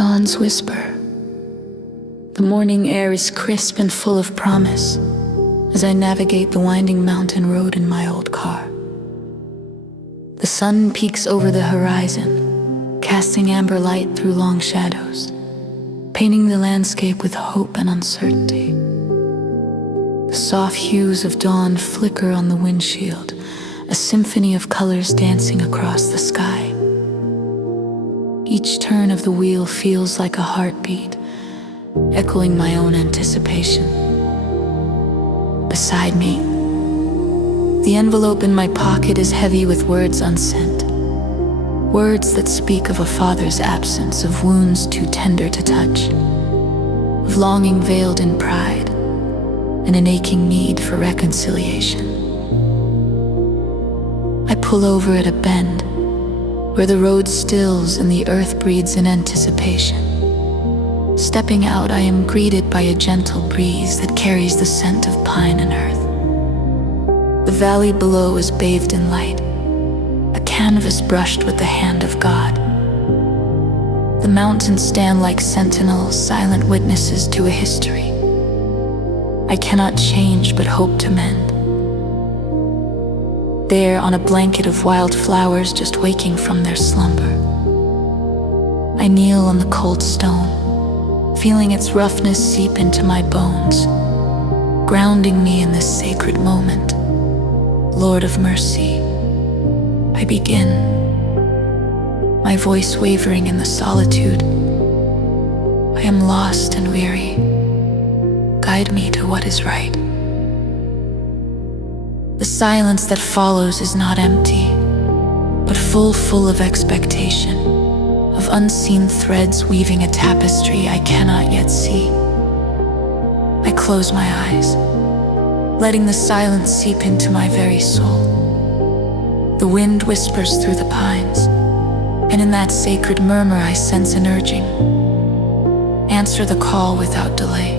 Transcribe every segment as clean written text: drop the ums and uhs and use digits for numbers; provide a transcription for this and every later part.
Dawn's whisper. The morning air is crisp and full of promise as I navigate the winding mountain road in my old car. The sun peeks over the horizon, casting amber light through long shadows, painting the landscape with hope and uncertainty. The soft hues of dawn flicker on the windshield, a symphony of colors dancing across the sky. Each turn of the wheel feels like a heartbeat, echoing my own anticipation. Beside me, the envelope in my pocket is heavy with words unsent. Words that speak of a father's absence, of wounds too tender to touch, of longing veiled in pride, and an aching need for reconciliation. I pull over at a bend, where the road stills and the earth breathes in anticipation. Stepping out, I am greeted by a gentle breeze that carries the scent of pine and earth. The valley below is bathed in light, a canvas brushed with the hand of God. The mountains stand like sentinels, silent witnesses to a history I cannot change but hope to mend. There, on a blanket of wild flowers just waking from their slumber, I kneel on the cold stone, feeling its roughness seep into my bones, grounding me in this sacred moment. Lord of mercy, I begin, my voice wavering in the solitude. I am lost and weary. Guide me to what is right. The silence that follows is not empty, but full of expectation, of unseen threads weaving a tapestry I cannot yet see. I close my eyes, letting the silence seep into my very soul. The wind whispers through the pines, and in that sacred murmur I sense an urging. Answer the call without delay.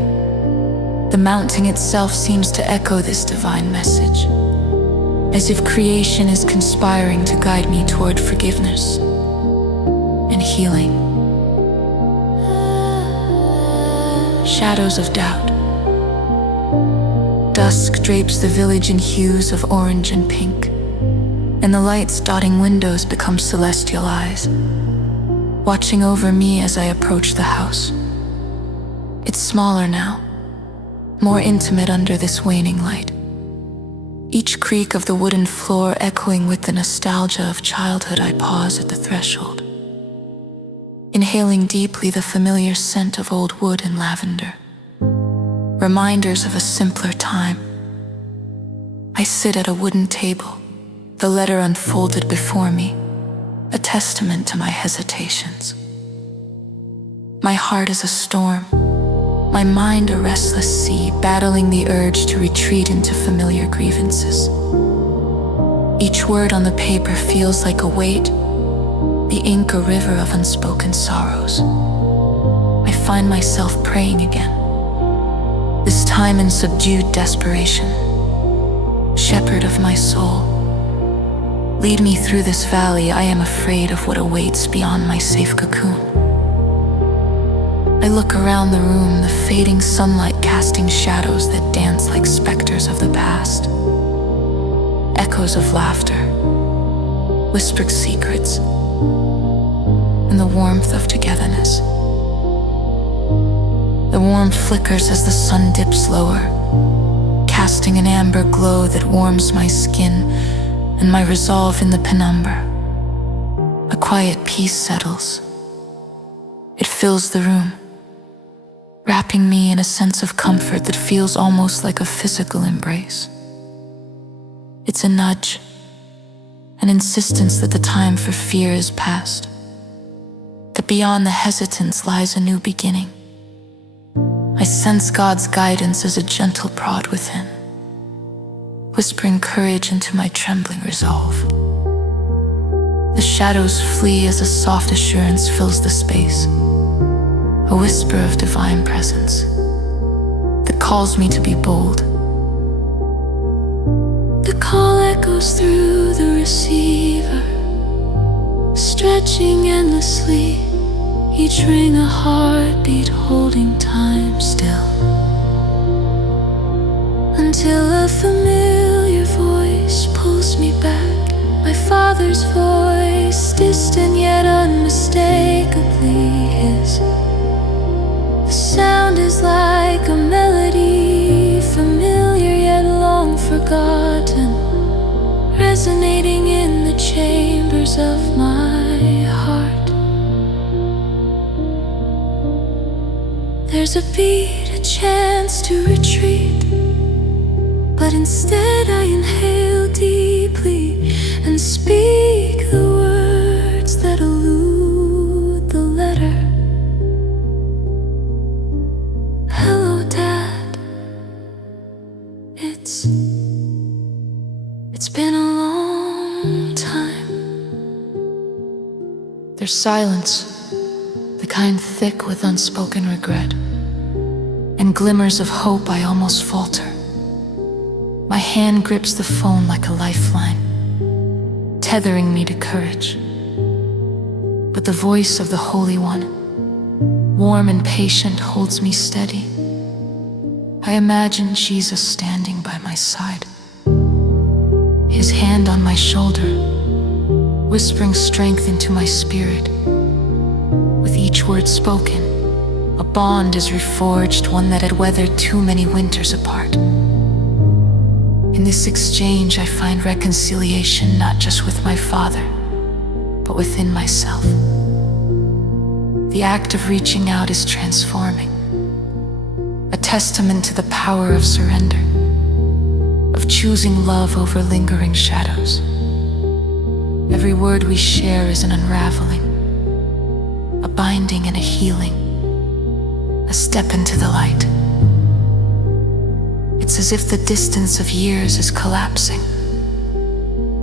The mountain itself seems to echo this divine message, as if creation is conspiring to guide me toward forgiveness and healing. Shadows of doubt. Dusk drapes the village in hues of orange and pink, and the lights dotting windows become celestial eyes, watching over me as I approach the house. It's smaller now, more intimate under this waning light. Each creak of the wooden floor echoing with the nostalgia of childhood. I pause at the threshold, inhaling deeply the familiar scent of old wood and lavender, reminders of a simpler time. I sit at a wooden table, the letter unfolded before me, a testament to my hesitations. My heart is a storm, my mind a restless sea, battling the urge to retreat into familiar grievances. Each word on the paper feels like a weight, the ink a river of unspoken sorrows. I find myself praying again, this time in subdued desperation. Shepherd of my soul, lead me through this valley. I am afraid of what awaits beyond my safe cocoon. I look around the room, the fading sunlight casting shadows that dance like specters of the past. Echoes of laughter, whispered secrets, and the warmth of togetherness. The warmth flickers as the sun dips lower, casting an amber glow that warms my skin and my resolve in the penumbra. A quiet peace settles. It fills the room, wrapping me in a sense of comfort that feels almost like a physical embrace. It's a nudge, an insistence that the time for fear is past, that beyond the hesitance lies a new beginning. I sense God's guidance as a gentle prod within, whispering courage into my trembling resolve. The shadows flee as a soft assurance fills the space, a whisper of divine presence that calls me to be bold. The call echoes through the receiver, stretching endlessly, each ring a heartbeat holding time still, until a familiar voice pulls me back. My father's voice, distant yet unmistakably his. The sound is like a melody, familiar yet long forgotten, resonating in the chambers of my heart. There's a beat, a chance to retreat, but instead I inhale deeply and speak the words that elude the letter. Hello, Dad. It's been a long time. There's silence, the kind thick with unspoken regret, and glimmers of hope. I almost falter. My hand grips the phone like a lifeline, tethering me to courage. But the voice of the Holy One, warm and patient, holds me steady. I imagine Jesus standing by my side, his hand on my shoulder, whispering strength into my spirit. With each word spoken, a bond is reforged, one that had weathered too many winters apart. In this exchange, I find reconciliation, not just with my father, but within myself. The act of reaching out is transforming, a testament to the power of surrender, of choosing love over lingering shadows. Every word we share is an unraveling, a binding and a healing, a step into the light. It's as if the distance of years is collapsing,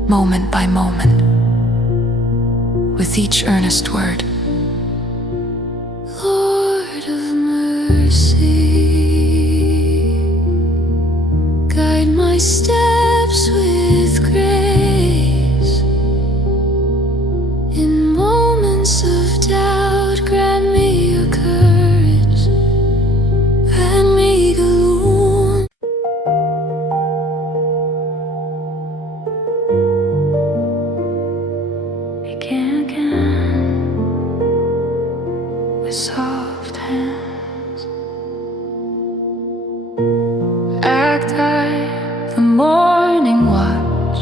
moment by moment, with each earnest word. Lord of mercy, guide my steps with grace. In moments of doubt, grant me your courage, grant me glory. With soft hands, act I the morning watch.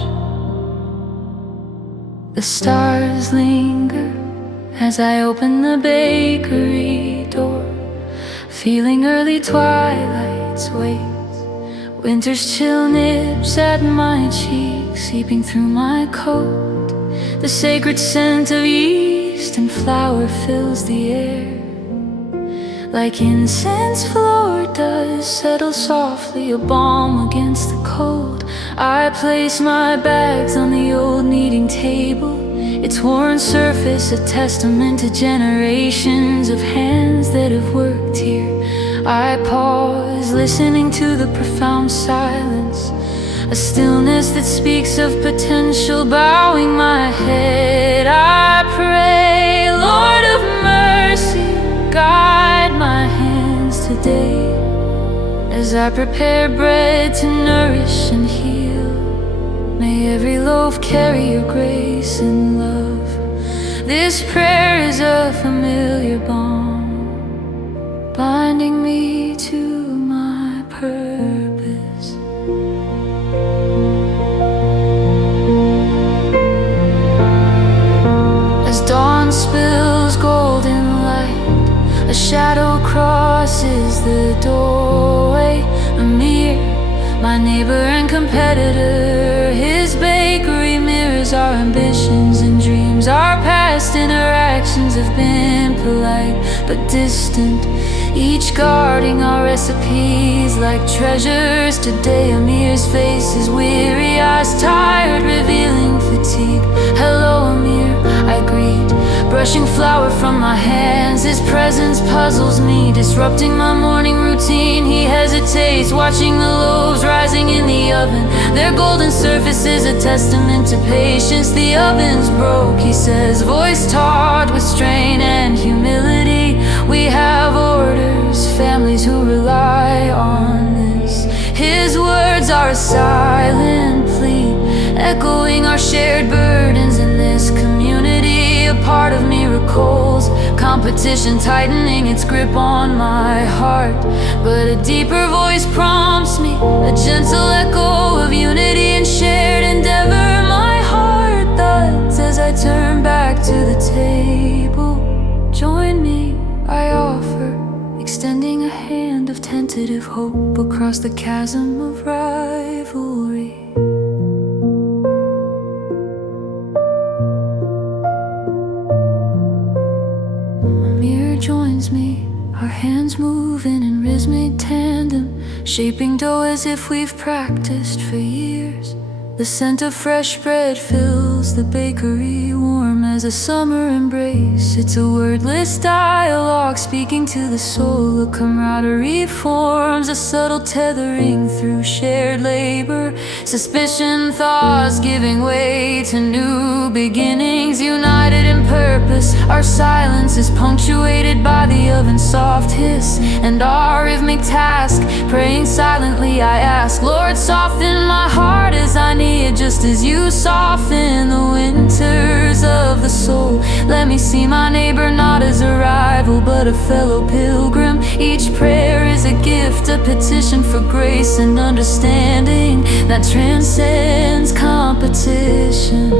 The stars linger as I open the bakery door, feeling early twilight's weight. Winter's chill nips at my cheeks, seeping through my coat. The sacred scent of yeast and flour fills the air. Like incense floor does, settle softly, a balm against the cold. I place my bags on the old kneading table, its worn surface a testament to generations of hands that have worked here. I pause, listening to the profound silence, a stillness that speaks of potential. Bowing my head, I pray, Lord of mercy, guide my hands today as I prepare bread to nourish and heal. May every loaf carry your grace and love. This prayer is a familiar bond, binding me to my purpose. As dawn spills golden light, a shadow crosses the doorway. Amir, my neighbor and competitor, his bakery mirrors our ambitions and dreams. Our past interactions have been polite but distant, each guarding our recipes like treasures. Today Amir's face is weary, eyes tired, revealing fatigue. Hello Amir, I greet, brushing flour from my hands. His presence puzzles me, disrupting my morning routine. He hesitates, watching the loaves rising in the oven. Their golden surface is a testament to patience. The oven's broke, he says, voice taut with strain and humility. We have orders, families who rely on this. His words are a silent plea, echoing our shared burdens in this community. A part of me recalls competition tightening its grip on my heart, but a deeper voice prompts me, a gentle echo of unity and shared endeavor. My heart thuds as I turn back to the table. Join me, I offer, extending a hand of tentative hope across the chasm of rivalry. Amir joins me, our hands moving in rhythmic tandem, shaping dough as if we've practiced for years. The scent of fresh bread fills the bakery, warm as a summer embrace. It's a wordless dialogue speaking to the soul. A camaraderie forms, a subtle tethering through shared labor. Suspicion thaws, giving way to new beginnings. United in purpose, our silence is punctuated by the oven's soft hiss and our rhythmic task. Praying silently, I ask, Lord, soften my heart as I need, just as you soften the winters of the soul. Let me see my neighbor not as a rival, but a fellow pilgrim. Each prayer is a gift, a petition for grace and understanding that transcends competition.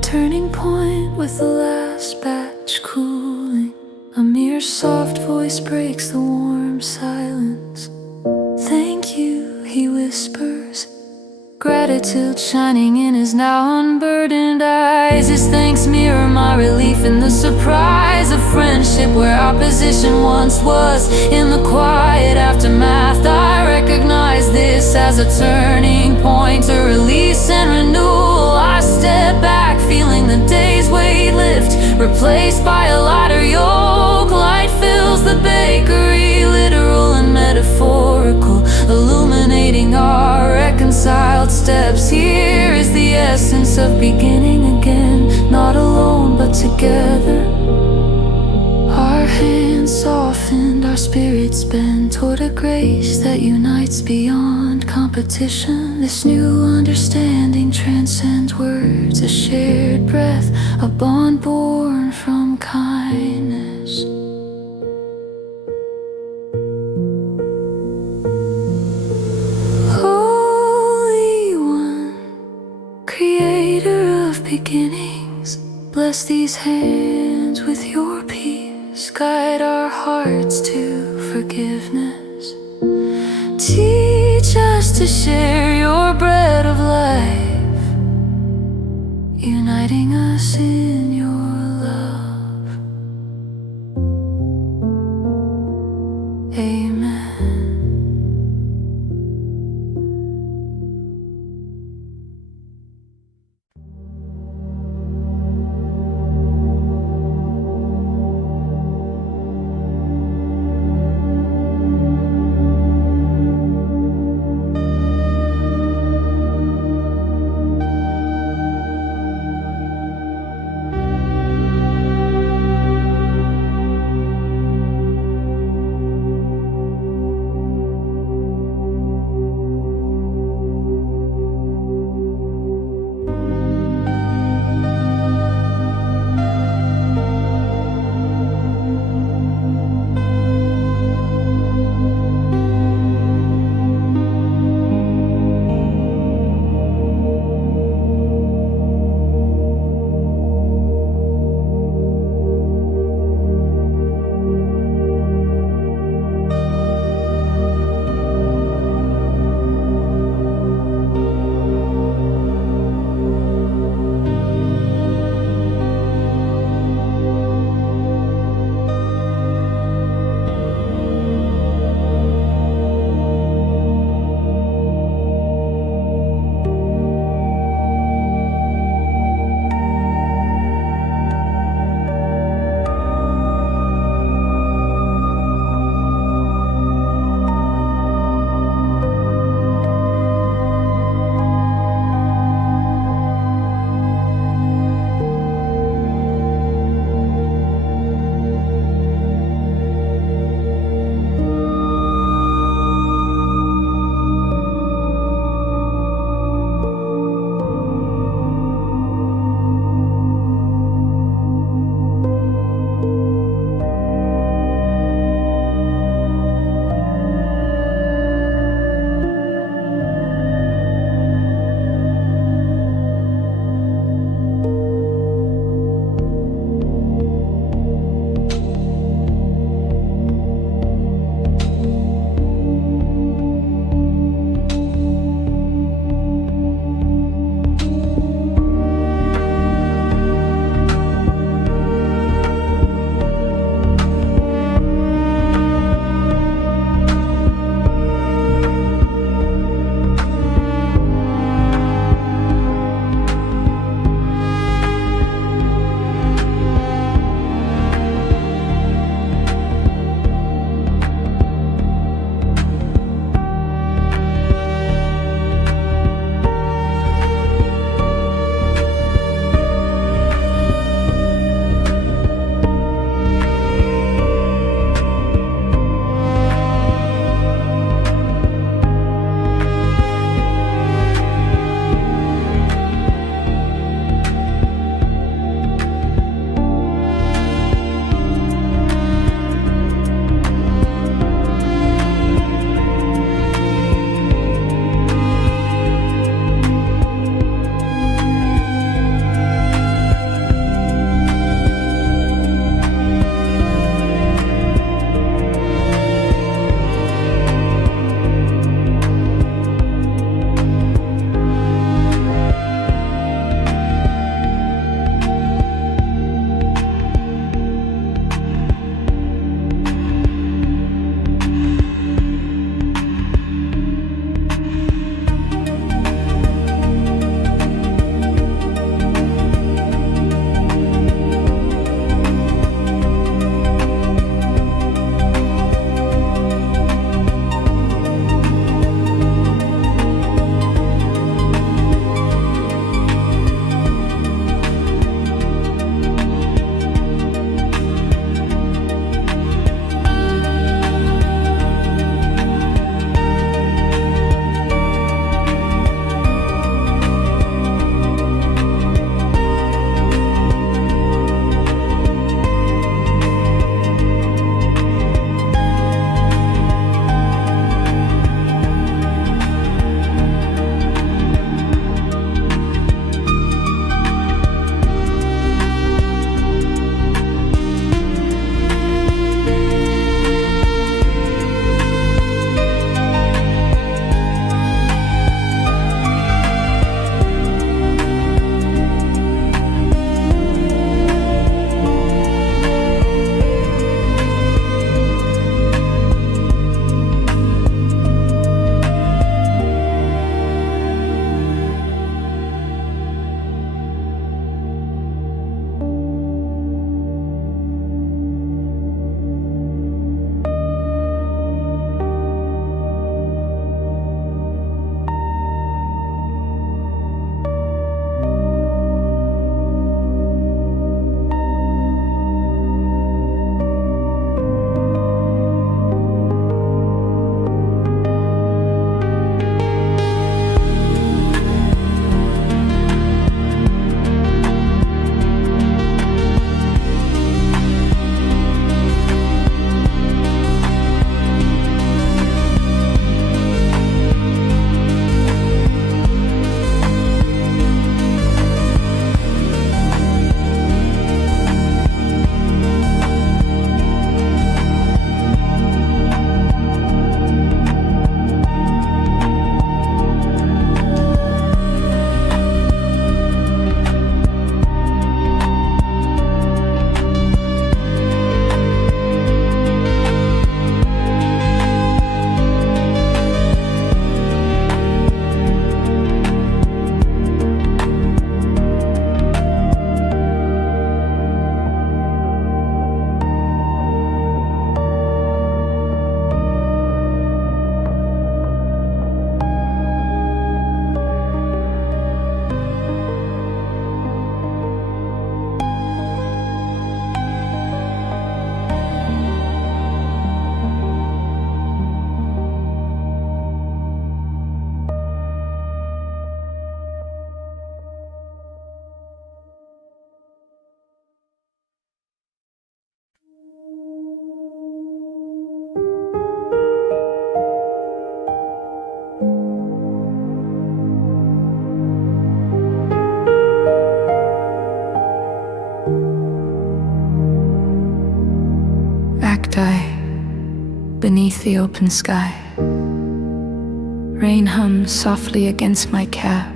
Turning point with the last batch cooling. A mere soft voice breaks the warm silence. Thank you, he whispers, gratitude shining in his now unburdened eyes. His thanks mirror my relief in the surprise of friendship where opposition once was. In the quiet aftermath, I recognize this as a turning point, a release and renewal. I step back, feeling the day's weight lift, replaced by a lighter yoke. Light fills the bakery, literal and metaphorical, illuminating our reconciled steps. Here is the essence of beginning again, not alone but together. Our hands softened, our spirits bend toward a grace that unites beyond competition. This new understanding transcends words, a shared breath, a bond born from kindness. Holy One, Creator of beginnings, bless these hands with your peace. Guide our hearts to forgiveness. Teach us to share your bread of life, uniting us in your love. Amen. beneath the open sky. Rain hums softly against my cap,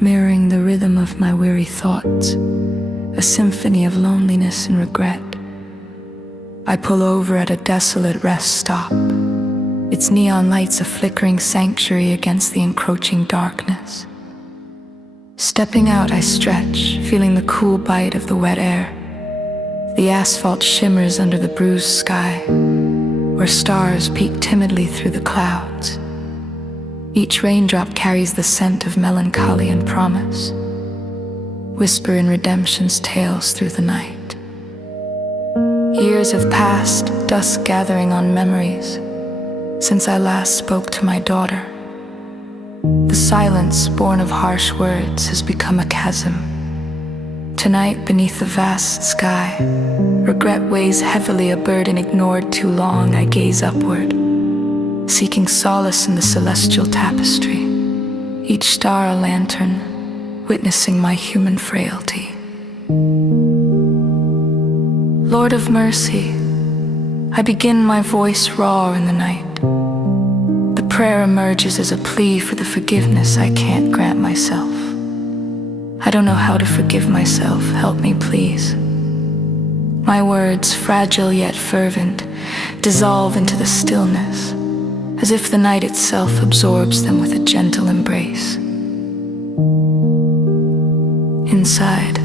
mirroring the rhythm of my weary thoughts, a symphony of loneliness and regret. I pull over at a desolate rest stop, its neon lights a flickering sanctuary against the encroaching darkness. Stepping out, I stretch, feeling the cool bite of the wet air. The asphalt shimmers under the bruised sky, where stars peek timidly through the clouds. Each raindrop carries the scent of melancholy and promise, whisper in redemption's tales through the night. Years have passed, dust gathering on memories, since I last spoke to my daughter. The silence, born of harsh words, has become a chasm. Tonight, beneath the vast sky, regret weighs heavily, a burden ignored too long. I gaze upward, seeking solace in the celestial tapestry, each star a lantern, witnessing my human frailty. Lord of mercy, I begin my voice raw in the night. The prayer emerges as a plea for the forgiveness I can't grant myself. I don't know how to forgive myself, help me please. My words, fragile yet fervent, dissolve into the stillness, as if the night itself absorbs them with a gentle embrace. Inside,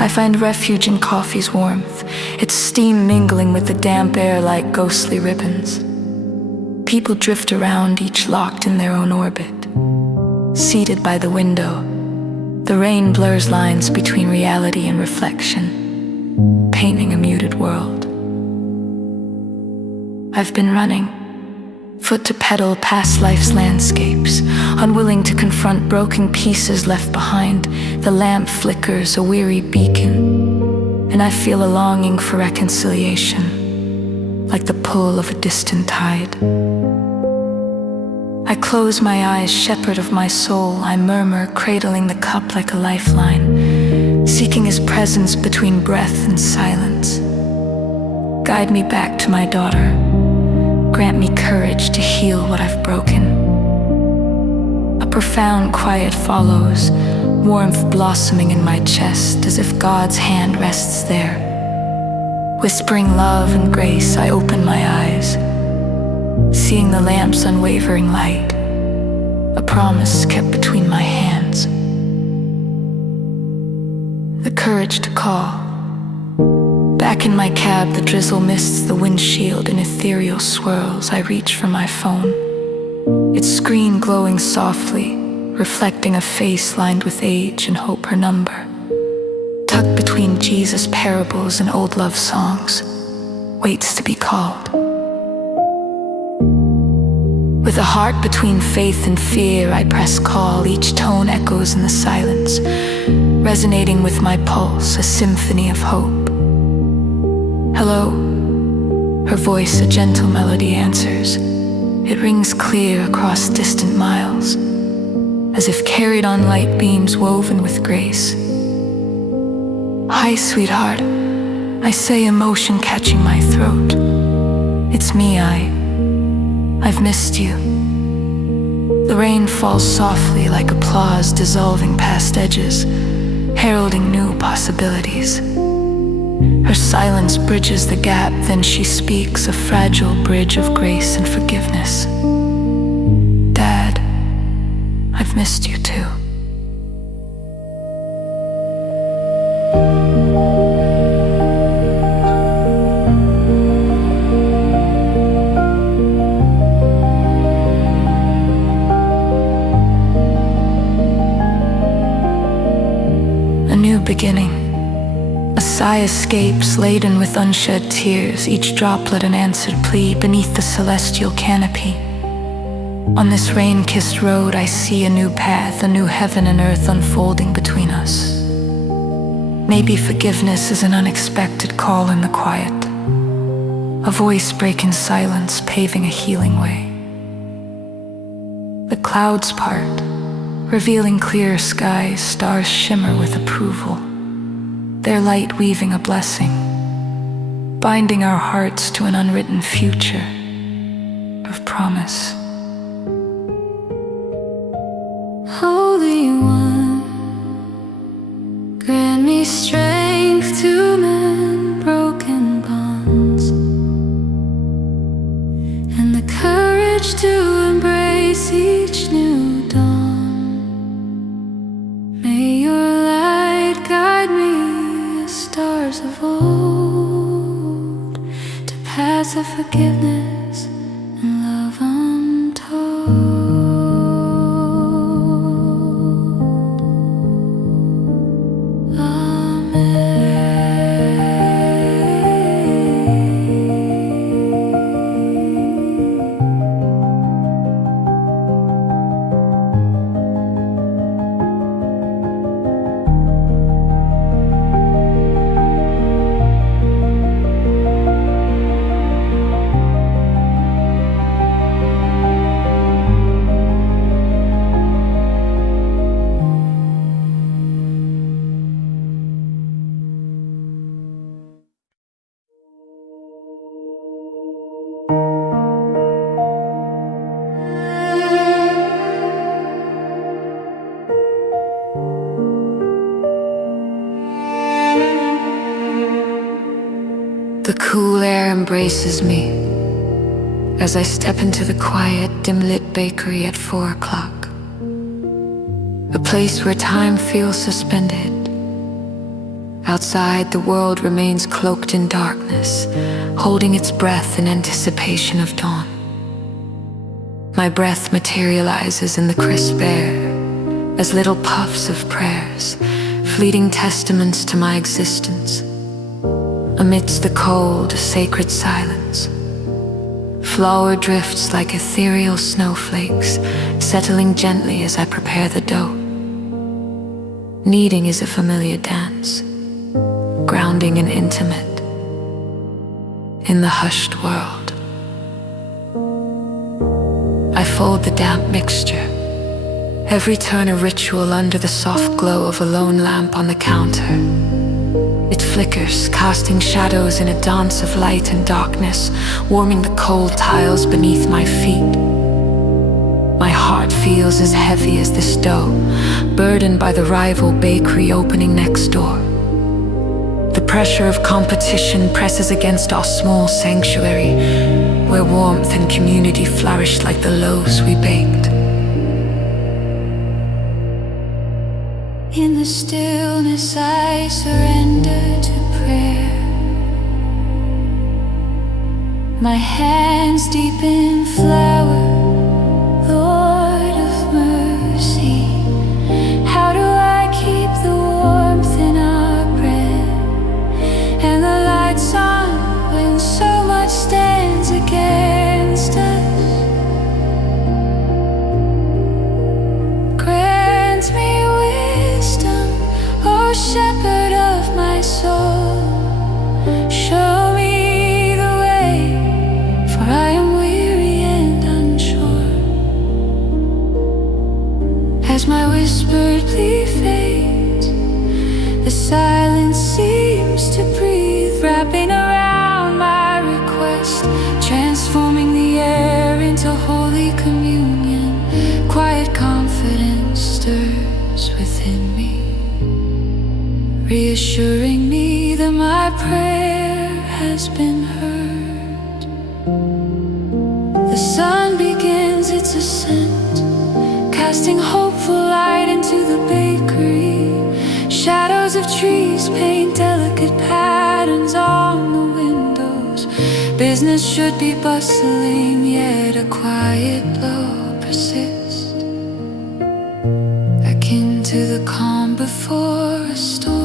I find refuge in coffee's warmth, its steam mingling with the damp air like ghostly ribbons. People drift around, each locked in their own orbit. Seated by the window, the rain blurs lines between reality and reflection, painting a muted world. I've been running, foot to pedal past life's landscapes, unwilling to confront broken pieces left behind. The lamp flickers, a weary beacon, and I feel a longing for reconciliation, like the pull of a distant tide. I close my eyes, shepherd of my soul, I murmur, cradling the cup like a lifeline, seeking his presence between breath and silence. Guide me back to my daughter. Grant me courage to heal what I've broken. A profound quiet follows, warmth blossoming in my chest, as if God's hand rests there. Whispering love and grace, I open my eyes, seeing the lamp's unwavering light, a promise kept between my hands. The courage to call. Back in my cab, the drizzle mists the windshield in ethereal swirls. I reach for my phone, its screen glowing softly, reflecting a face lined with age and hope. Her number, tucked between Jesus parables and old love songs, waits to be called. With a heart between faith and fear, I press call. Each tone echoes in the silence, resonating with my pulse, a symphony of hope. Hello, her voice, a gentle melody, answers. It rings clear across distant miles, as if carried on light beams woven with grace. Hi, sweetheart, I say, emotion catching my throat. It's me, I've missed you. The rain falls softly like applause, dissolving past edges, heralding new possibilities. Her silence bridges the gap, then she speaks, a fragile bridge of grace and forgiveness. Dad, I've missed you too. A new beginning. A sigh escapes, laden with unshed tears, each droplet an answered plea beneath the celestial canopy. On this rain-kissed road, I see a new path, a new heaven and earth unfolding between us. Maybe forgiveness is an unexpected call in the quiet, a voice breaking silence, paving a healing way. The clouds part, revealing clear skies, stars shimmer with approval, their light weaving a blessing, binding our hearts to an unwritten future. promise. Holy One, grant me strength to mend broken bonds and the courage to embrace each new dawn. May your light guide me as stars of old to paths of forgiveness and love untold. The cool air embraces me as I step into the quiet, dim-lit bakery at 4 o'clock. A place where time feels suspended. Outside, the world remains cloaked in darkness, holding its breath in anticipation of dawn. My breath materializes in the crisp air as little puffs of prayers, fleeting testaments to my existence. Amidst the cold, sacred silence, flour drifts like ethereal snowflakes, settling gently as I prepare the dough. Kneading is a familiar dance, grounding and intimate in the hushed world. I fold the damp mixture, every turn a ritual under the soft glow of a lone lamp on the counter. It flickers, casting shadows in a dance of light and darkness, warming the cold tiles beneath my feet. My heart feels as heavy as this dough, burdened by the rival bakery opening next door. The pressure of competition presses against our small sanctuary, where warmth and community flourish like the loaves we baked. In the stillness I surrender to prayer, my hands deep in flour, Lord of mercy. How do I keep the warmth in our bread and the lights on when so much stands against us? Grant me O shepherd of my soul, show me the way, for I am weary and unsure. As my whispered plea fades, the silence seems to breathe, wrapping around my request, transforming the air into holy communion. Quiet confidence stirs within me, reassuring me that my prayer has been heard. The sun begins its ascent, casting hopeful light into the bakery. Shadows of trees paint delicate patterns on the windows. Business should be bustling, yet a quiet glow persists, akin to the calm before a storm.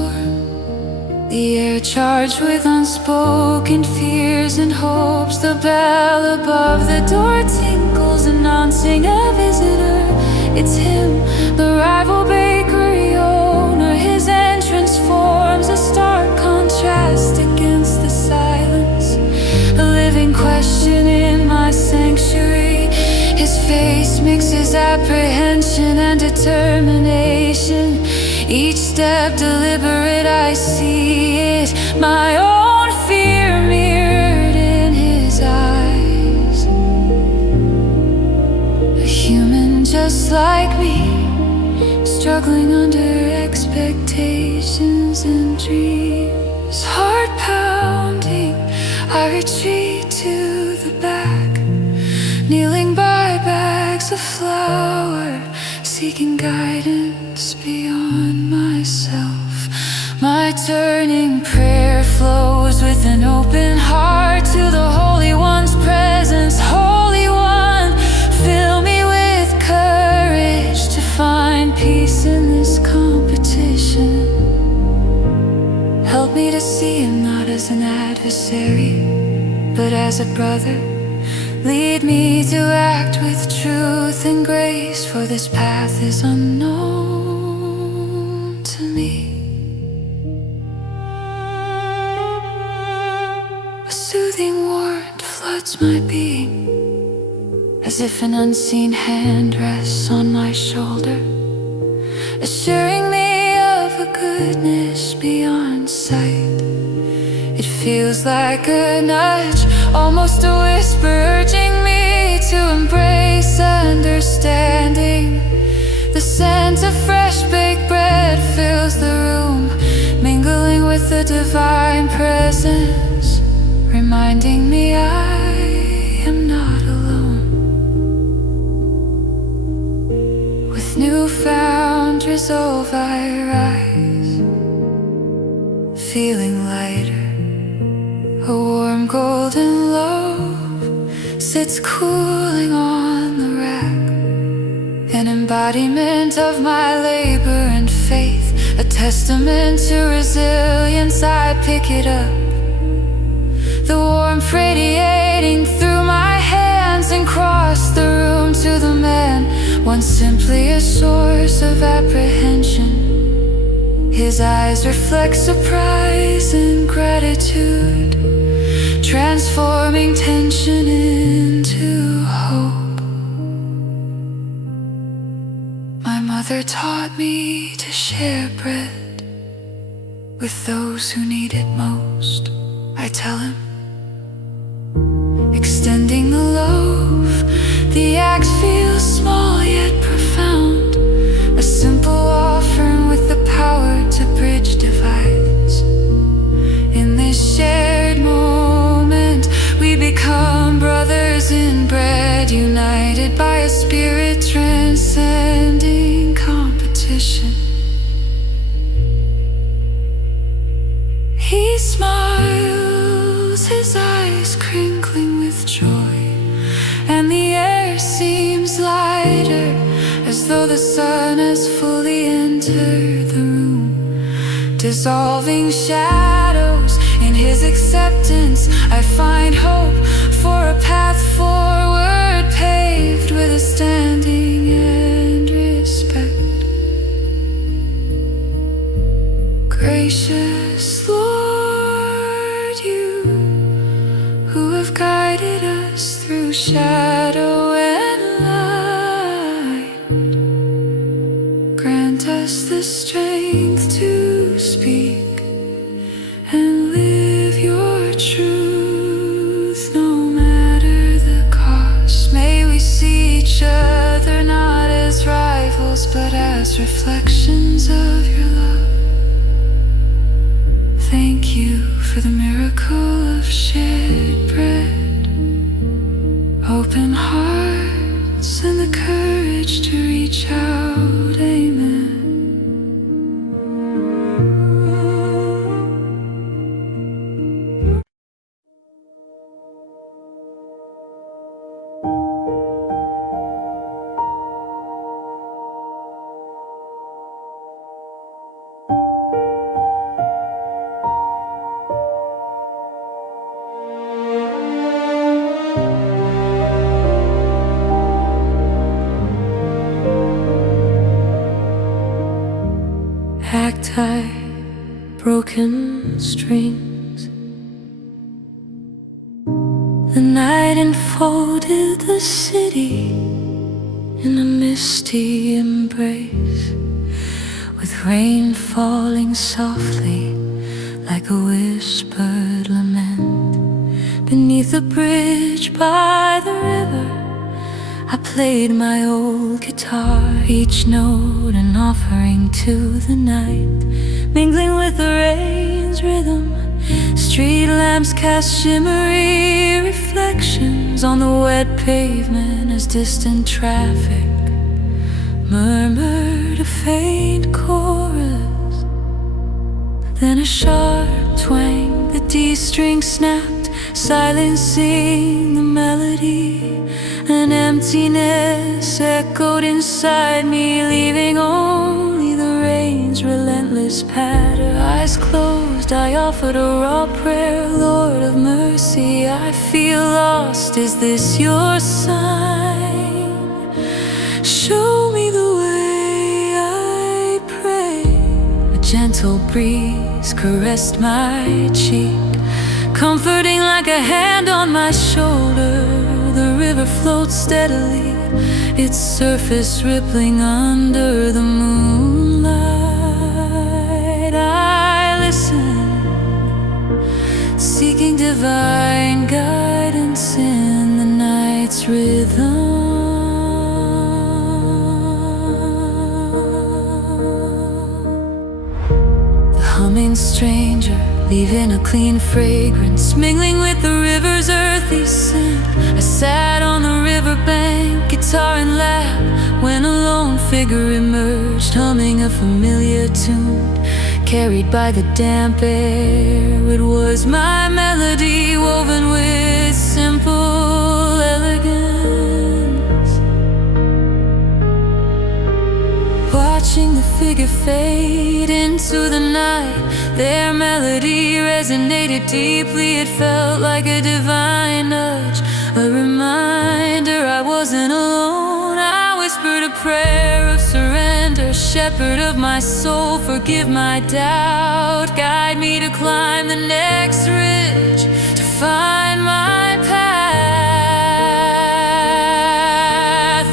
The air charged with unspoken fears and hopes. The bell above the door tinkles, announcing a visitor. It's him, the rival bakery owner. His entrance forms a stark contrast against the silence, a living question in my sanctuary. His face mixes apprehension and determination. Each step deliberate, I see it, my own fear mirrored in his eyes. just like me, struggling under expectations and dreams. Heart pounding, I retreat to the back, kneeling by bags of flour, seeking guidance beyond myself. My turning prayer flows with an open heart to the Holy One's presence. Holy One, fill me with courage to find peace in this competition. Help me to see him not as an adversary, but as a brother. Lead me to act with truth and grace, for this path is unknown to me. A soothing warmth floods my being, as if an unseen hand rests on my shoulder, assuring me of a goodness beyond sight. It feels like a nudge, almost a whisper, urging me to embrace understanding. The scent of fresh baked bread fills the room, mingling with the divine presence, reminding me I am not alone. With newfound resolve I rise, feeling lighter. A warm golden loaf sits cooling on the rack, an embodiment of my labor and faith, a testament to resilience. I pick it up, the warmth radiating through my hands, and cross the room to the man, once simply a source of apprehension. His eyes reflect surprise and gratitude, transforming tension into hope. My mother taught me to share bread with those who need it most. I tell him, extending the loaf, the act feels small yet profound, a simple offering with the power to bridge divides. In this shared moment, we become brothers in bread, united by a spirit transcending competition. He smiles, his eyes crinkling with joy, and the air seems lighter, as though the sun has fully entered the room, dissolving shadows. In his acceptance, I find hope for a path forward, paved with a standing and respect. Gracious Lord, you who have guided us through shadow and light, grant us the strength to speak and live your truth, no matter the cost. May we see each other not as rivals, but as reflections of your love. Thank you for the miracle of shared bread, open hearts, and the courage to reach out. Amen. Cacti, broken strings. The night enfolded the city in a misty embrace, with rain falling softly like a whispered lament. Beneath the bridge by the river, I played my old guitar, each note an offering to the night, mingling with the rain's rhythm. Street lamps cast shimmery reflections on the wet pavement as distant traffic murmured a faint chorus. Then a sharp twang, the D string snapped, silencing the melody. An emptiness echoed inside me, leaving only the rain's relentless patter. Eyes closed, I offered a raw prayer. Lord of mercy, I feel lost. Is this your sign? Show me the way, I pray. A gentle breeze caressed my cheek, comforting like a hand on my shoulder. The river floats steadily, its surface rippling under the moonlight. I listen, seeking divine guidance in the night's rhythm. The humming stranger, leaving a clean fragrance, mingling with the river's earthy scent. I sat on the riverbank, guitar in lap, when a lone figure emerged, humming a familiar tune, carried by the damp air. It was my melody, woven with simple elegance. Watching the figure fade into the night, their melody resonated deeply. It felt like a divine nudge, a reminder I wasn't alone. I whispered a prayer of surrender. Shepherd of my soul, forgive my doubt. Guide me to climb the next ridge, to find my path.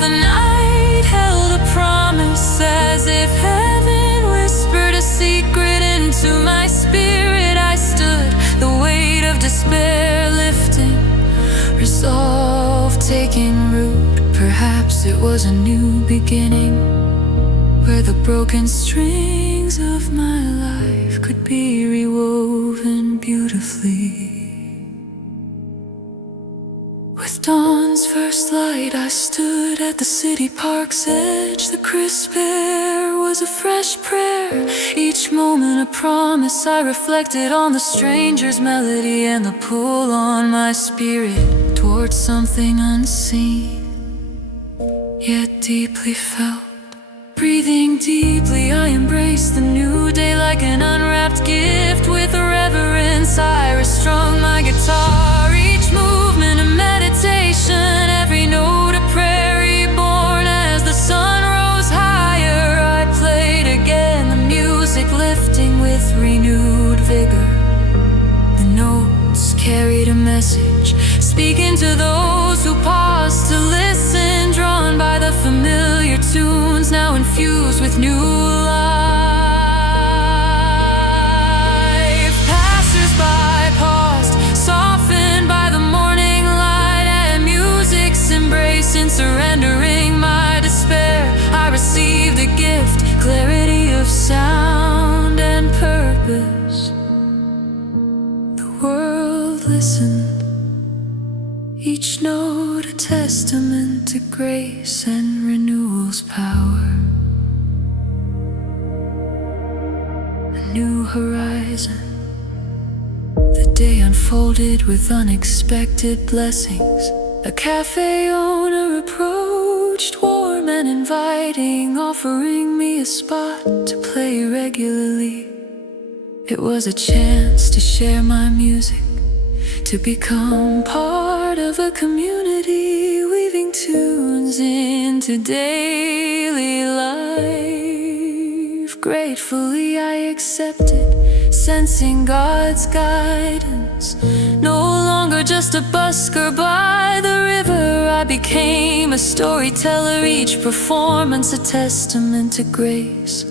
The night held a promise, as if heaven whispered a secret into my spirit. I stood, the weight of despair lifting, resolve taking root. Perhaps it was a new beginning, where the broken strings of my life could be rewoven beautifully. With dawn's first light, I stood at the city park's edge. The crisp air was a fresh prayer, each moment a promise. I reflected on the stranger's melody and the pull on my spirit towards something unseen, yet deeply felt. Breathing deeply, I embraced the new day like an unwrapped gift. With reverence, I restrung my guitar, each movement a meditation, every note a prayer reborn. As the sun rose higher, I played again, the music lifting with renewed vigor. The notes carried a message, speaking to those who paused to listen, drawn by the familiar tunes, now infused with new life. Passers-by paused, softened by the morning light, and music's embrace in surrendering my despair. I received a gift, clarity of sound and purpose. The world listened, each note a testament to grace and renewal's power. A new horizon, the day unfolded with unexpected blessings. A cafe owner approached, warm and inviting, offering me a spot to play regularly. It was a chance to share my music, to become part of a community, weaving tunes into daily life. Gratefully I accepted, sensing God's guidance. No longer just a busker by the river, I became a storyteller, each performance a testament to grace.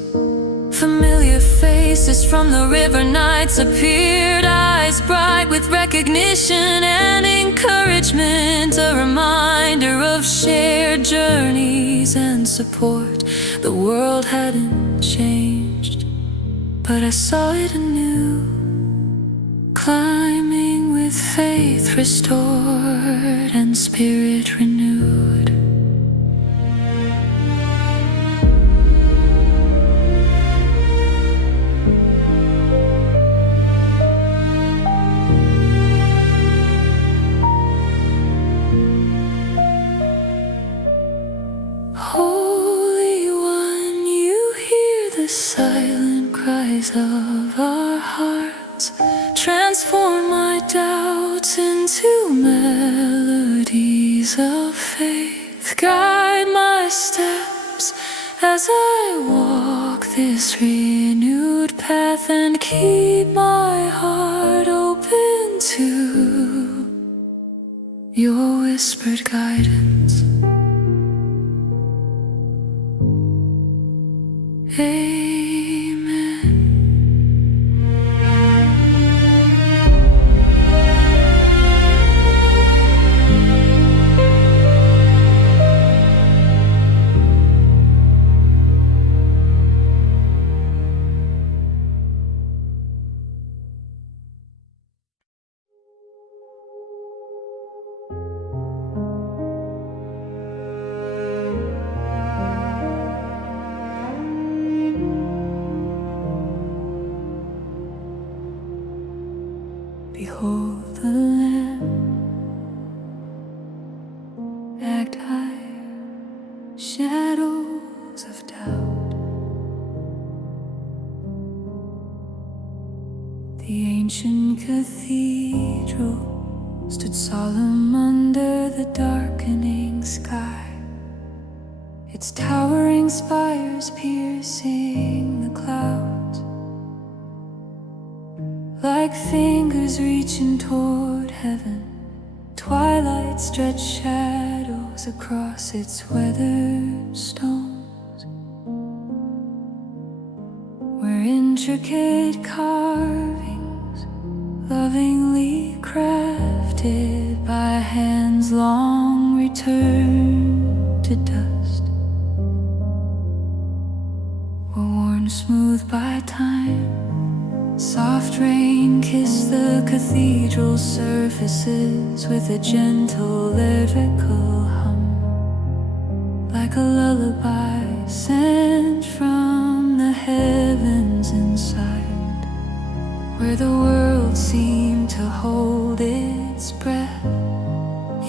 Familiar faces from the river nights appeared, eyes bright with recognition and encouragement, a reminder of shared journeys and support. The world hadn't changed, but I saw it anew, climbing with faith restored and spirit renewed. Holy One, you hear the silent cries of our hearts. Transform my doubts into melodies of faith. Guide my steps as I walk this renewed path, and keep my heart open to your whispered guidance. Amen. Behold the Lamb, act higher, shadows of doubt. The ancient cathedral stood solemn under the darkening sky, its towering spires piercing the clouds. Like fingers reaching toward heaven, twilight stretched shadows across its weathered stones, where intricate carvings, lovingly crafted by hands long returned to dust, were worn smooth by time. Soft rain kissed the cathedral's surfaces with a gentle lyrical hum, like a lullaby sent from the heavens inside, where the world seemed to hold its breath.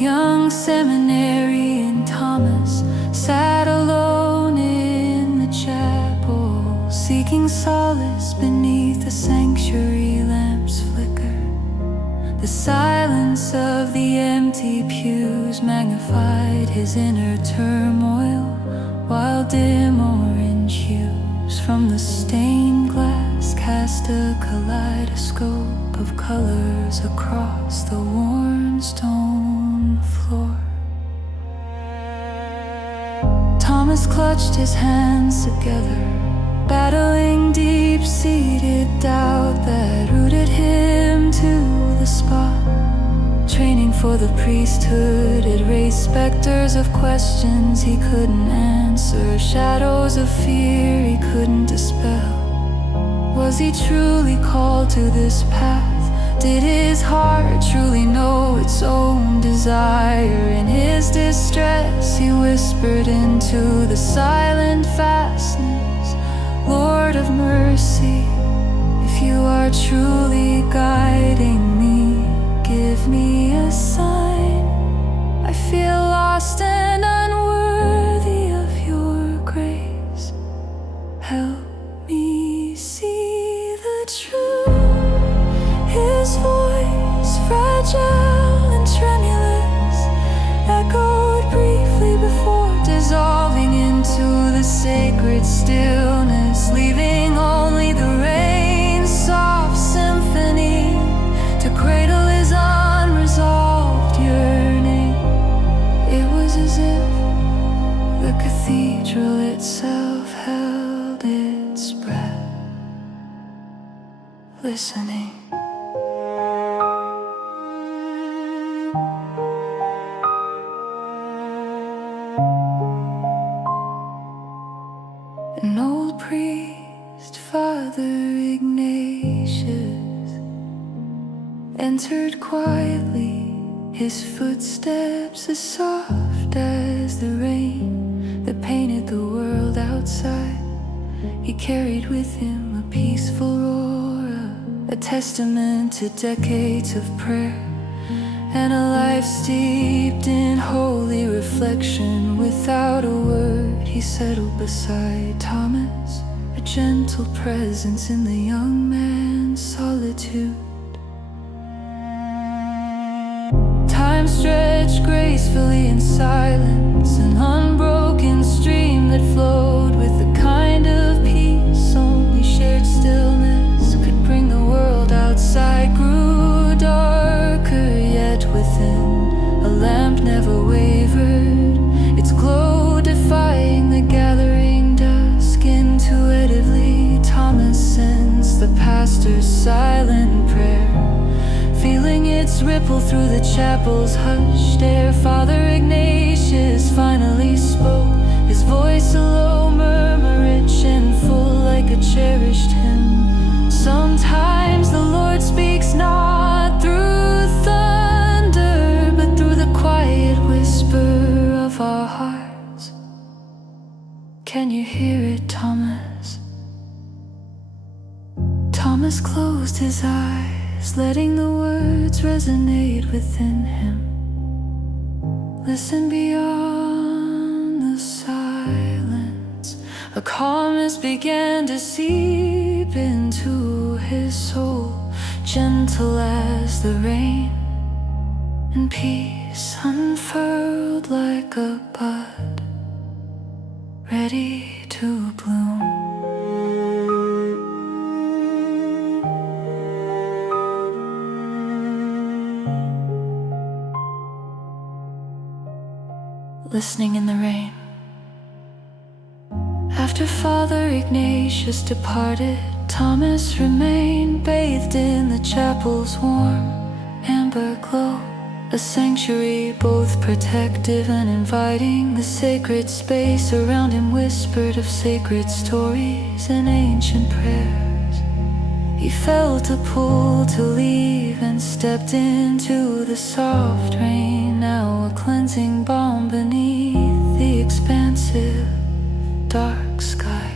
Young seminarian Thomas sat alone in the chapel, seeking solace beneath the sanctuary lamp's flicker. The silence of the empty pews magnified his inner turmoil, while dim orange hues from the stained glass cast a kaleidoscope of colors across the worn stone floor. Thomas clutched his hands together, battling deep-seated doubt that rooted him to the spot. Training for the priesthood, it raised specters of questions he couldn't answer, shadows of fear he couldn't dispel. Was he truly called to this path? Did his heart truly know its own desire? In his distress, he whispered into the silent fastness, Lord of mercy, if you are truly guiding me, give me a sign. I feel lost and unworthy of your grace. Help me see the truth. His voice, fragile and tremulous, echoed briefly before dissolving into the sacred stillness, leaving only the rain's soft symphony to cradle his unresolved yearning. It was as if the cathedral itself held its breath. listening. An old priest, Father Ignatius, entered quietly, his footsteps as soft as the rain that painted the world outside. He carried with him a peaceful aura, a testament to decades of prayer, and a life steeped in holy reflection. Without a word, he settled beside Thomas, a gentle presence in the young man's solitude. Time stretched gracefully in silence, an unbroken stream that flowed with the kind of peace only shared stillness could bring. The world outside grew darker, yet within a lamp never wavered, its glow defying the gathering dusk. Intuitively, Thomas sensed the pastor's silent prayer, feeling its ripple through the chapel's hushed air. Father Ignatius finally spoke, his voice a low murmur, rich and full like a cherished hymn. Sometimes the Lord speaks not through thunder, but through the quiet whisper of our hearts. Can you hear it, Thomas? Thomas closed his eyes, letting the words resonate within him. Listen beyond the silence. A calmness began to seep into his soul, gentle as the rain, and peace unfurled like a bud, ready to bloom. Listening in the rain. After Father Ignatius departed, Thomas remained bathed in the chapel's warm amber glow, a sanctuary both protective and inviting. The sacred space around him whispered of sacred stories and ancient prayers. He felt a pull to leave and stepped into the soft rain, now a cleansing balm beneath the expansive dark sky.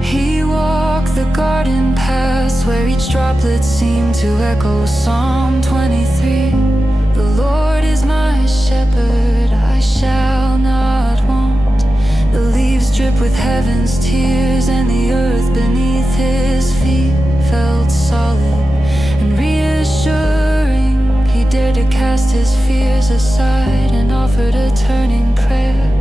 He walked the garden paths where each droplet seemed to echo Psalm 23. The Lord is my shepherd, I shall not want. The leaves drip with heaven's tears, and the earth beneath his feet felt solid and reassuring. He dared to cast his fears aside and offered a turning prayer.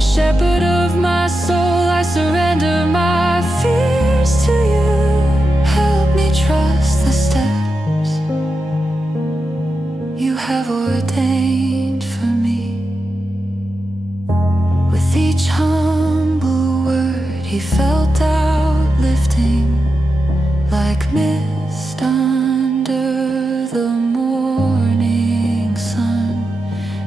Shepherd of my soul, I surrender my fears to you. Help me trust the steps you have ordained for me. With each humble word, he felt out lifting like mist under the morning sun.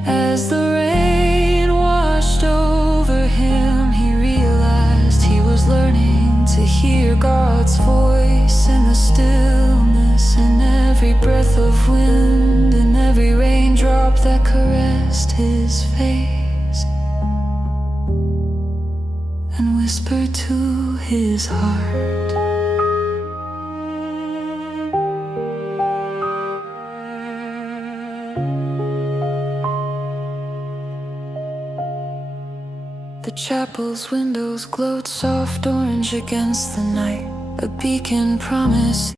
As the rain washed over him, he realized he was learning to hear God's voice in the stillness, in every breath of wind, in every raindrop that caressed his face and whispered to his heart. The chapel's windows glowed soft orange against the night, a beacon promise.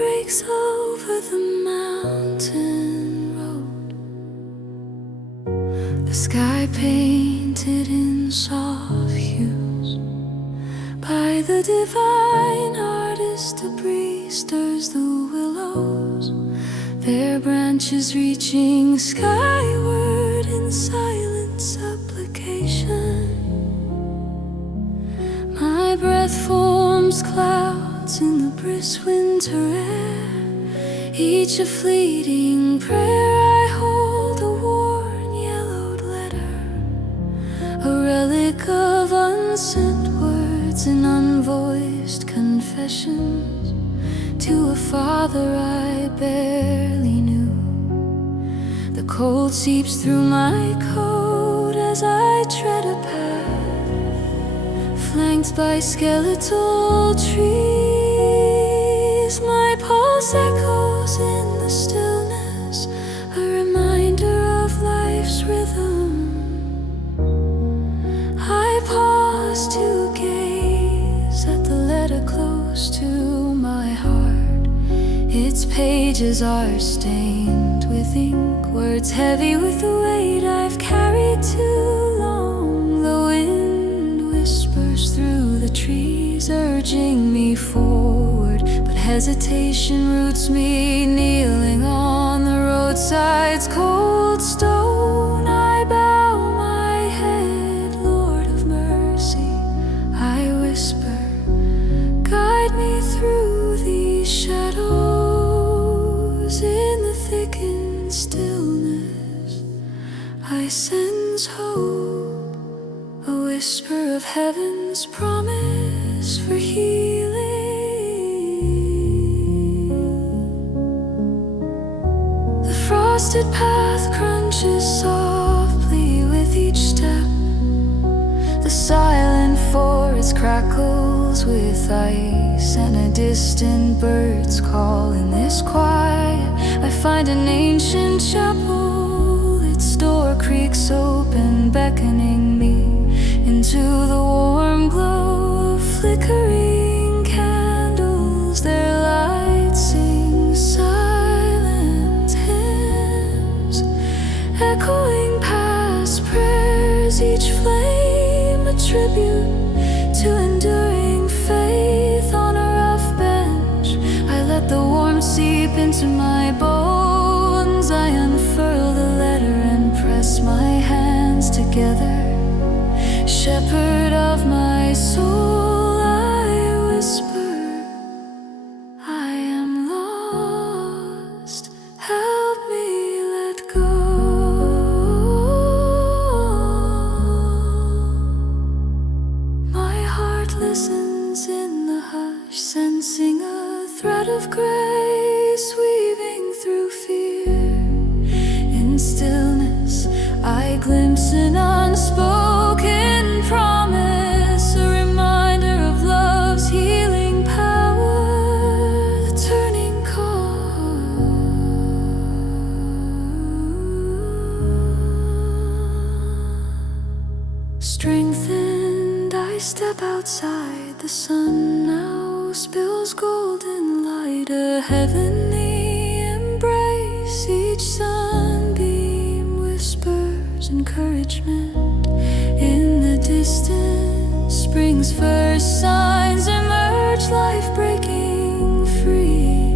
breaks over the mountain road. The sky painted in soft hues by the divine artist. A breeze stirs the willows, their branches reaching skyward in silent supplication. My breath forms clouds in the brisk winter air, each a fleeting prayer. I hold a worn yellowed letter, a relic of unsent words and unvoiced confessions to a father I barely knew. The cold seeps through my coat as I tread a path flanked by skeletal trees. My pulse echoes in the stillness, a reminder of life's rhythm. I pause to gaze at the letter close to my heart. Its pages are stained with ink, words heavy with the weight I've carried too long. The wind whispers through the trees, urging me forward, but hesitation roots me, kneeling on the roadside's cold stone. I bow my head, Lord of mercy, I whisper, guide me through these shadows. In the thickened stillness I sense hope, a whisper of heaven's promise for healing. The frosted path crunches softly with each step. The silent forest crackles with ice, and a distant bird's call. In this quiet I find an ancient chapel, its door creaks open, beckoning me into the warm glow of flickering candles. Their light sings silent hymns, echoing past prayers, each flame a tribute to enduring faith. On a rough bench I let the warmth seep into my bones. I unfurl the letter and press my hands together. Shepherd of my soul, I whisper, I am lost, help me let go. My heart listens in the hush, sensing a thread of grace weaving through fear. In stillness I glimpse an unspoken promise, a reminder of love's healing power, the turning call. Strengthened I step outside, the sun now spills golden light, a heavenly embrace. Each sunbeam whispers encouragement. In the distance spring's first signs emerge, life breaking free.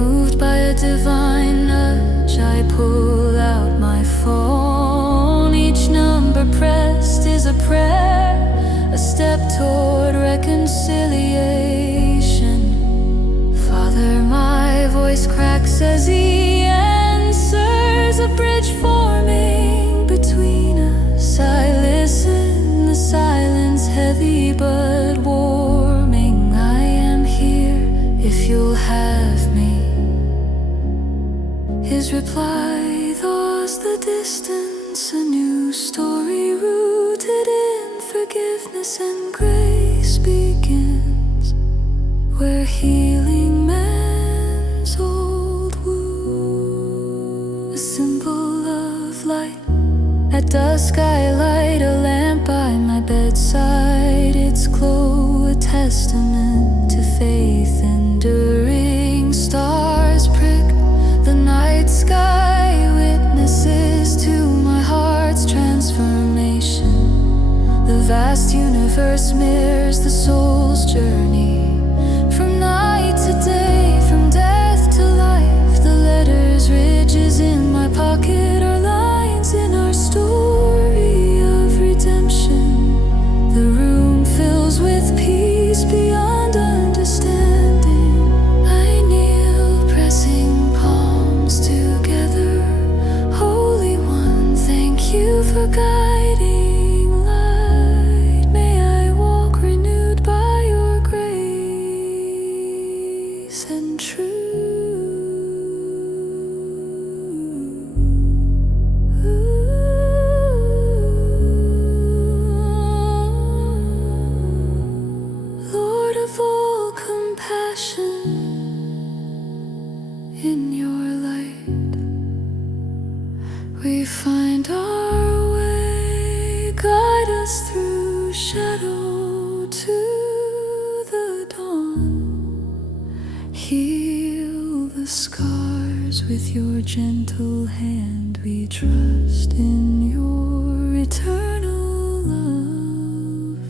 Moved by a divine nudge I pull out my phone. Each number pressed is a prayer, a step toward reconciliation. Father, my voice cracks as he answers, a bridge forming between us. I listen, the silence heavy but warming. I am here if you'll have me. His reply thaws the distance, a new story rooted in forgiveness and grace begins, where healing mends old wounds. A symbol of light. At dusk I light a lamp by my bedside, its glow a testament to faith enduring stars. and true. Lord of all compassion, in your light we find our way. Guide us through shadow to the dawn. Heal the scars with your gentle hand. We trust in your eternal love.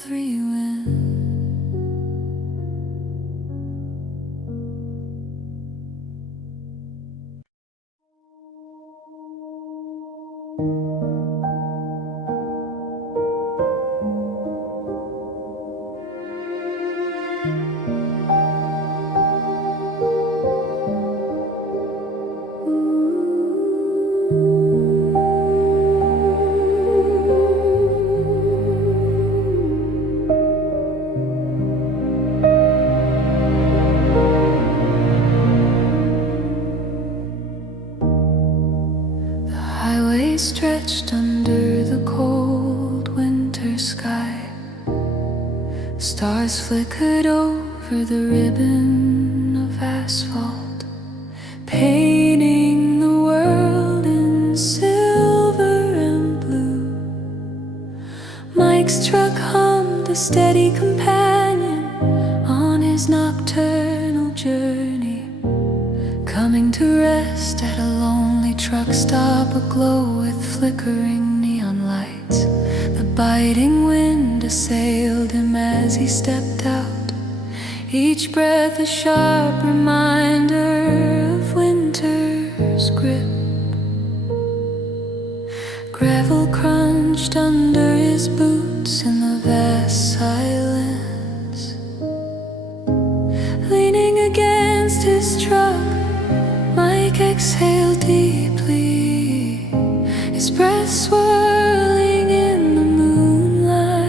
Free wind. Stretched under the cold winter sky, stars flickered over the ribbon of asphalt, painting the world in silver and blue. Mike's truck hummed, a steady companion on his nocturnal journey, coming to rest at a lonely truck stop aglow with flickering neon lights. The biting wind assailed him as he stepped out, each breath a sharp reminder of winter's grip. Gravel crunched under his boots in the vast silence. Leaning against his truck, Mike exhaled deeply, his breath swirling in the moonlight.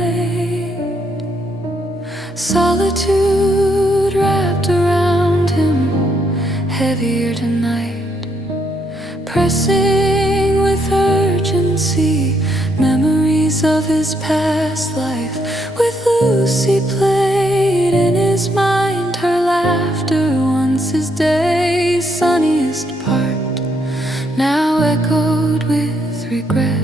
Solitude wrapped around him, heavier tonight, pressing with urgency. Memories of his past life with Lucy played in his mind. Her laughter, once his day's sunniest part, now echoed with regret.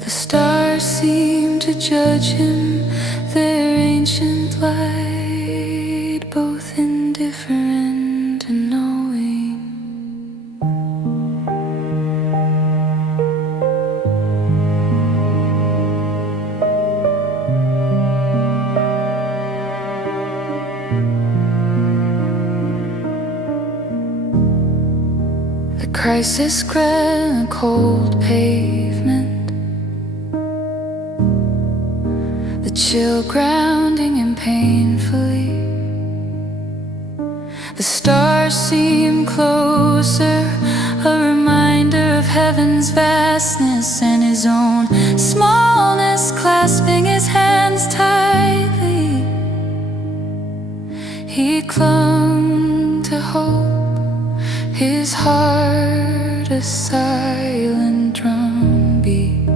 The stars seem to judge him, their ancient light, both indifferent and knowing. The crisis grand, cold pavement, the chill grounding him painfully. The stars seem closer, a reminder of heaven's vastness and his own smallness, clasping his hands tightly. He clung to hope, his heart a silent drumbeat.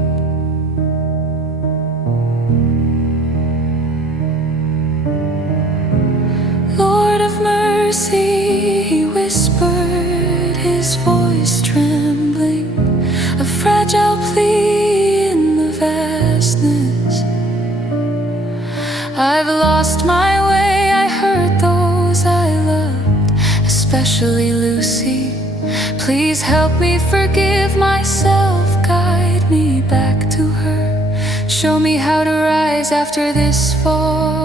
Lord of mercy, he whispered, his voice trembling, a fragile plea in the vastness. I've lost my way, I hurt those I loved, especially Lucy. Please help me forgive myself, guide me back to her. Show me how to rise after this fall.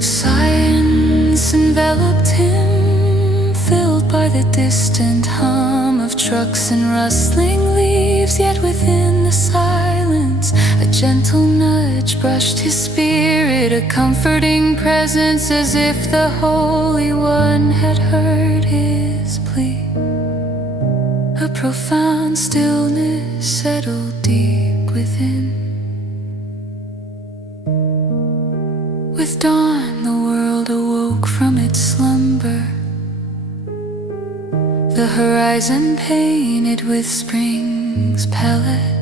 Silence enveloped him, filled by the distant hum of trucks and rustling leaves. Yet within the silence, a gentle nudge brushed his spirit, a comforting presence, as if the Holy One had heard his plea. A profound stillness settled deep within. With dawn, the world awoke from its slumber. The horizon painted with spring's palette.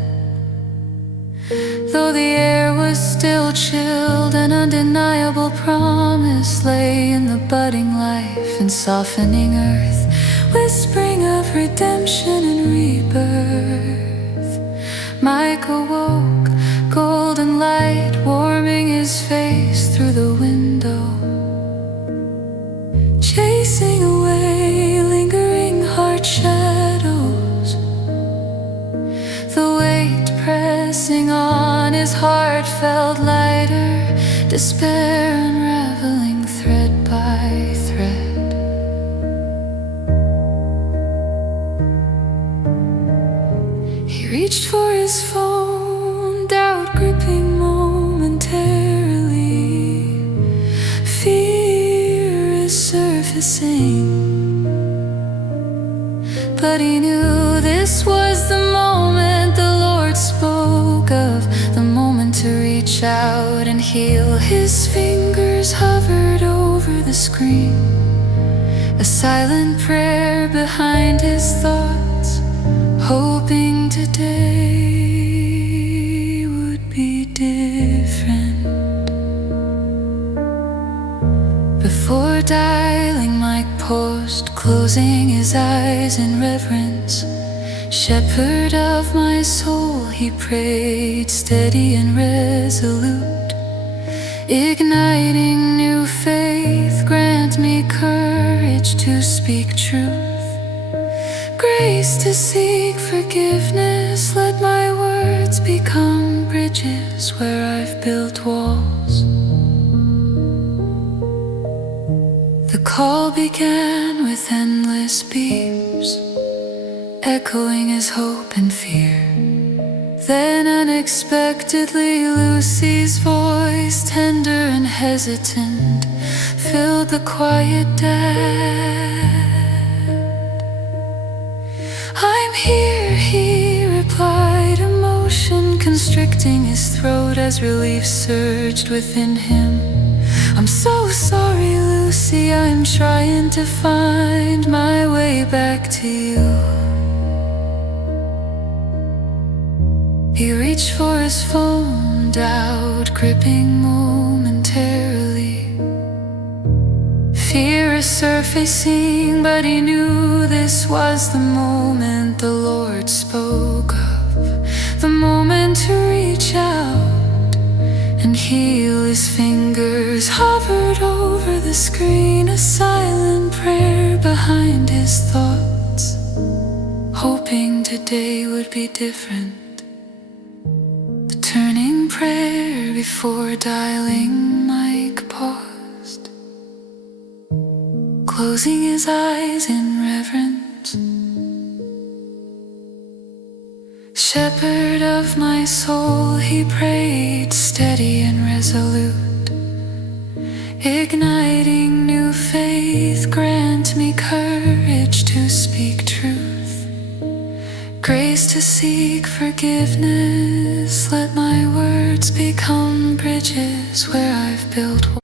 Though the air was still chilled, an undeniable promise lay in the budding life and softening earth, whispering of redemption and rebirth. Mike awoke, golden light warming his face through the window, chasing away lingering heart shadows. The weight pressing on his heart felt lighter, despair unraveling thread by thread. He reached for his phone, doubt gripping momentarily. Fear is surfacing, but he knew this was the moment the Lord spoke of, the moment to reach out and heal. His fingers hovered over the screen, a silent prayer behind his thoughts, hoping today would be different. Before dialing, Mike paused, closing his eyes in reverence. Shepherd of my soul, he prayed, steady and resolute. Igniting new faith, grant me courage to speak truth. Grace to seek forgiveness, let my words become bridges where I've built walls. The call began with endless beeps, echoing his hope and fear. Then unexpectedly Lucy's voice, tender and hesitant, filled the quiet dead. I'm here, he replied, emotion constricting his throat as relief surged within him. I'm so sorry, Lucy, I'm trying to find my way back to you. He reached for his phone, doubt gripping momentarily. Fear is surfacing, but he knew this was the moment the Lord spoke of, the moment to reach out and heal. His fingers hovered over the screen, a silent prayer behind his thoughts, hoping today would be different. Turning prayer before dialing, Mike paused, closing his eyes in reverence. Shepherd of my soul, he prayed, steady and resolute. Igniting new faith, grant me courage to speak truth. Grace to seek forgiveness, let my words become bridges where I've built walls.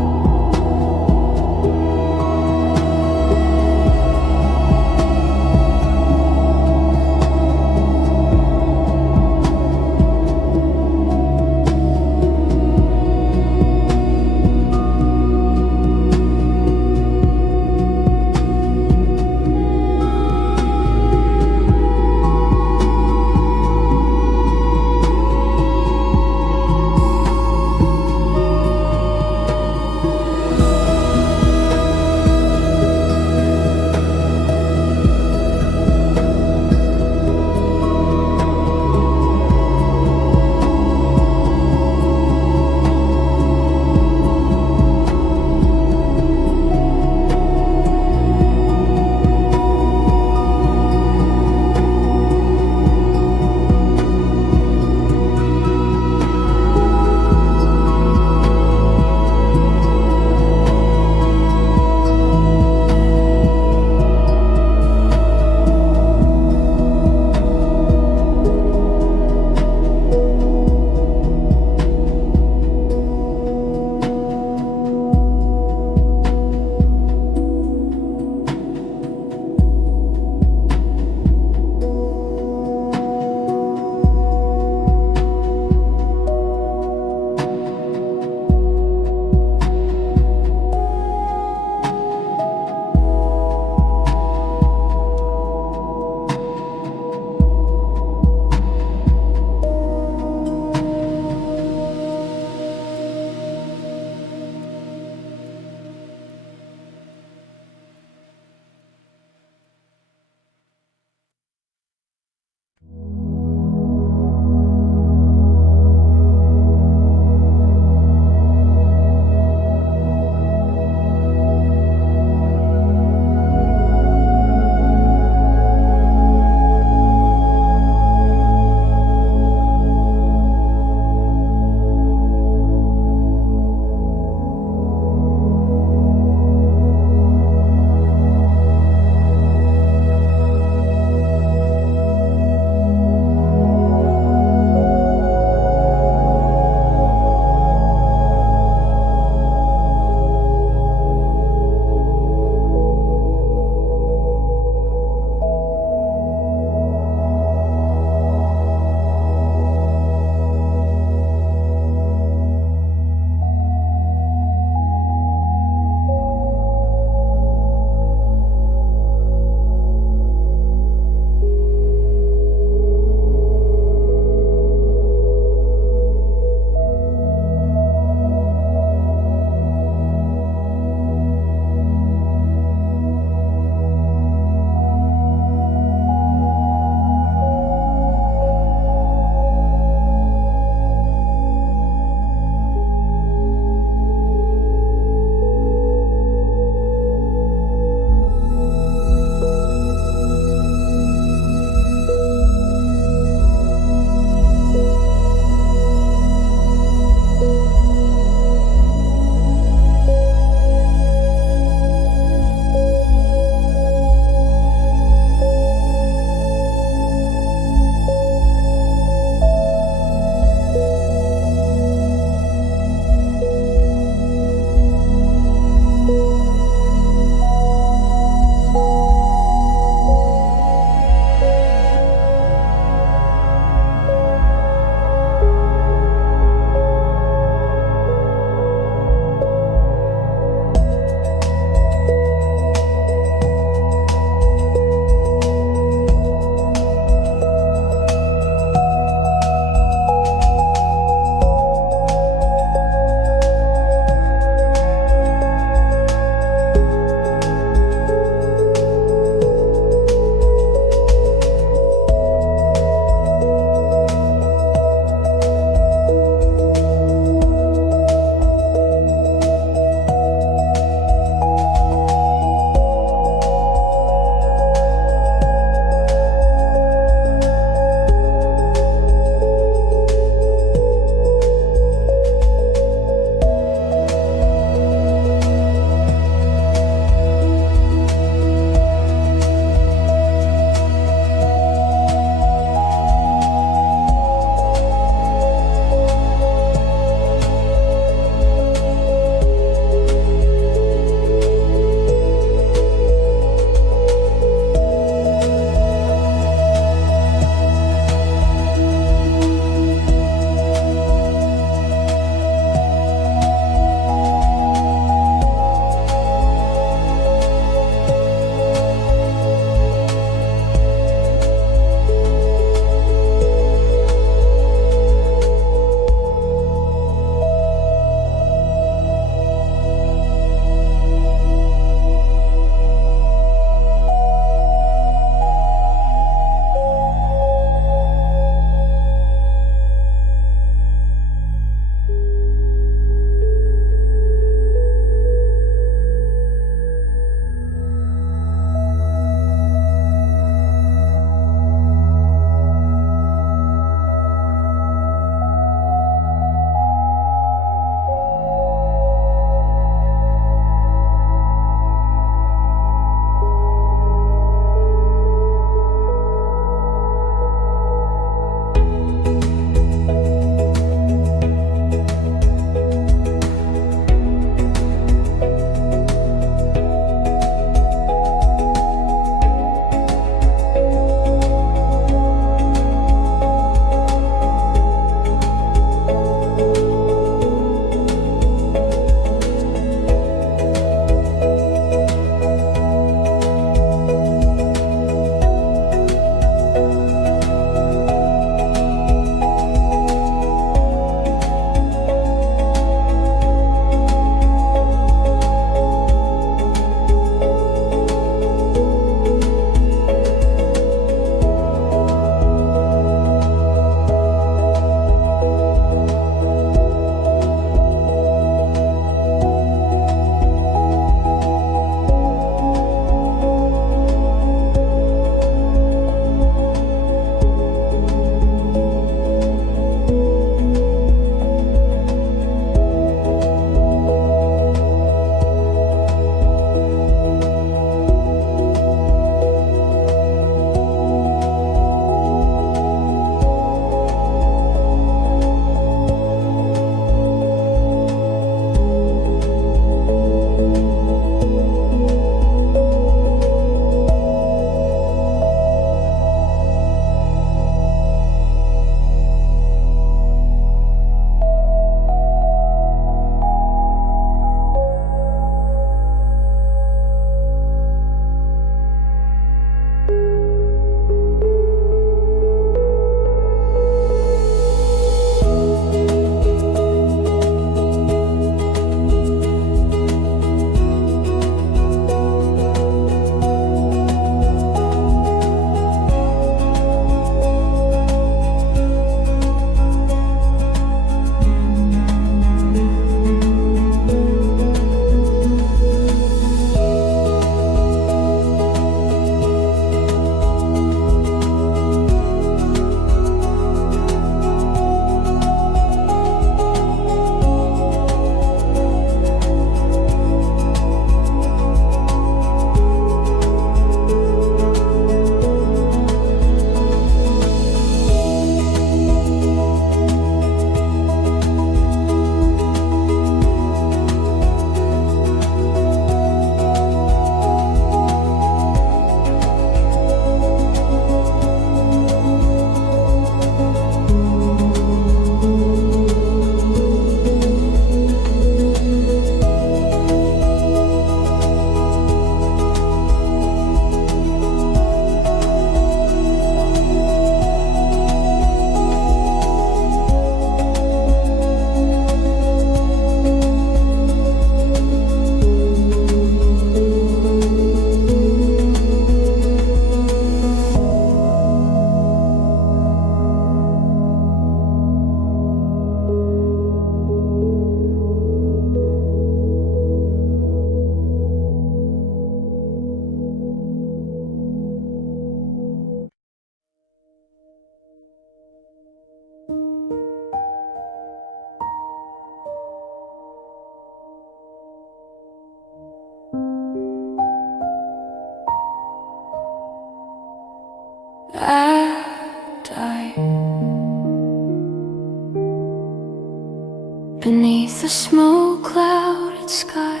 beneath the smoke-clouded sky.